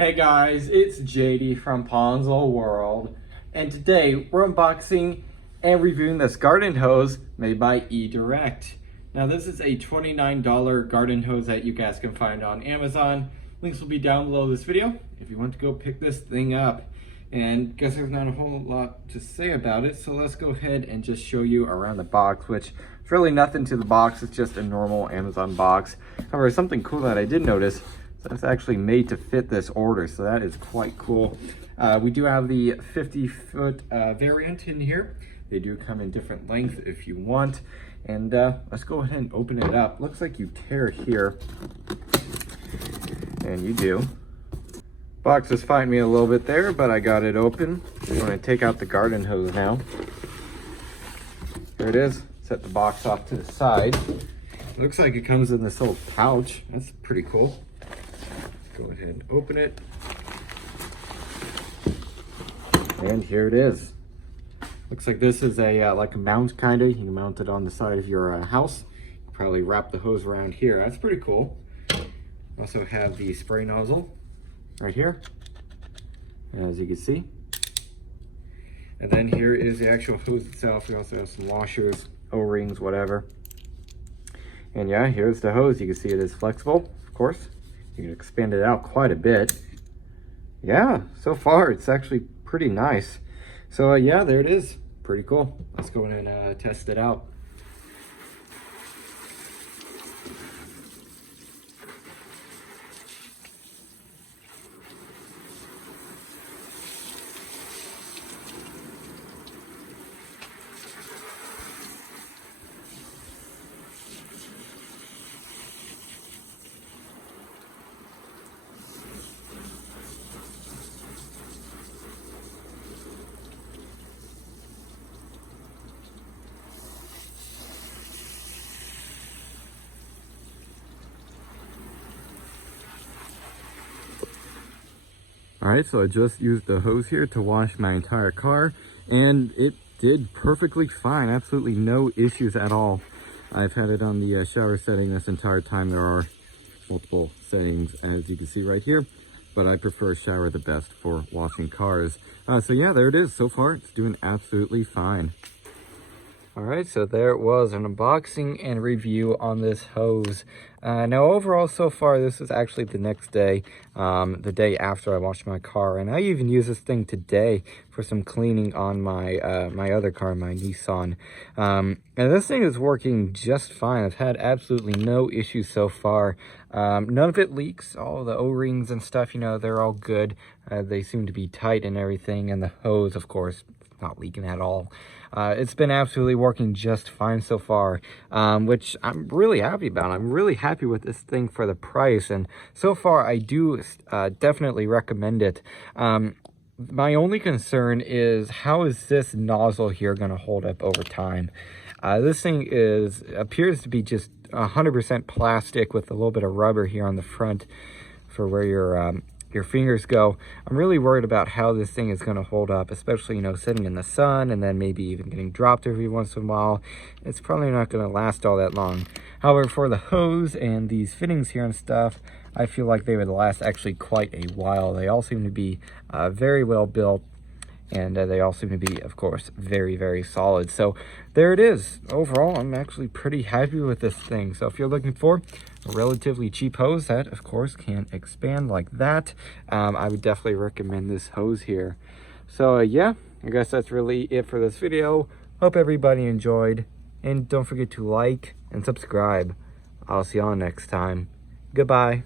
Hey guys, it's JD from Ponzel World, and today we're unboxing and reviewing this garden hose made by Eiidrect. Now this is a $29 garden hose that you guys can find on Amazon. Links will be down below this video if you want to go pick this thing up. And guess there's not a whole lot to say about it, so let's go ahead and just show you around the box, which is really nothing to the box. It's just a normal Amazon box. However, something cool that I did notice, so it's actually made to fit this order, so that is quite cool. We do have the 50-foot variant in here. They do come in different lengths if you want. And let's go ahead and open it up. Looks like you tear here, and you do. Box is fighting me a little bit there, but I got it open. I'm going to take out the garden hose now. Here it is. Set the box off to the side. Looks like it comes in this little pouch. That's pretty cool. Go ahead and open it. And here it is. Looks like this is a like a mount kind of. You can mount it on the side of your house. Probably wrap the hose around here. That's pretty cool. Also have the spray nozzle right here, as you can see. And then here is the actual hose itself. We also have some washers, O-rings, whatever. And yeah, here's the hose. You can see it is flexible, of course. You can expand it out quite a bit. Yeah, so far it's actually pretty nice. So yeah, there it is. Pretty cool. Let's go in and test it out. Alright, so I just used the hose here to wash my entire car, and it did perfectly fine. Absolutely no issues at all. I've had it on the shower setting this entire time. There are multiple settings, as you can see right here, but I prefer shower the best for washing cars. So yeah, there it is. So far, it's doing absolutely fine. Alright, so there it was, an unboxing and review on this hose. Now overall, so far, this is actually the next day, the day after I washed my car, and I even used this thing today for some cleaning on my my other car, my Nissan. And this thing is working just fine. I've had absolutely no issues so far. None of it leaks. All the O-rings and stuff, you know, they're all good. They seem to be tight and everything, and the hose, of course, not leaking at all. It's been absolutely working just fine so far, which I'm really happy about. I'm really happy with this thing for the price, and so far I do definitely recommend it. My only concern is, how is this nozzle here going to hold up over time? This thing appears to be just 100% plastic with a little bit of rubber here on the front for where your fingers go. I'm really worried about how this thing is going to hold up, especially, you know, sitting in the sun and then maybe even getting dropped every once in a while. It's probably not going to last all that long. However, for the hose and these fittings here and stuff, I feel like they would last actually quite a while. They all seem to be very well built, and they all seem to be, of course, very, very solid. So there it is. Overall, I'm actually pretty happy with this thing. So if you're looking for a relatively cheap hose that, of course, can expand like that, I would definitely recommend this hose here. So yeah, I guess that's really it for this video. Hope everybody enjoyed, and don't forget to like and subscribe. I'll see y'all next time. Goodbye.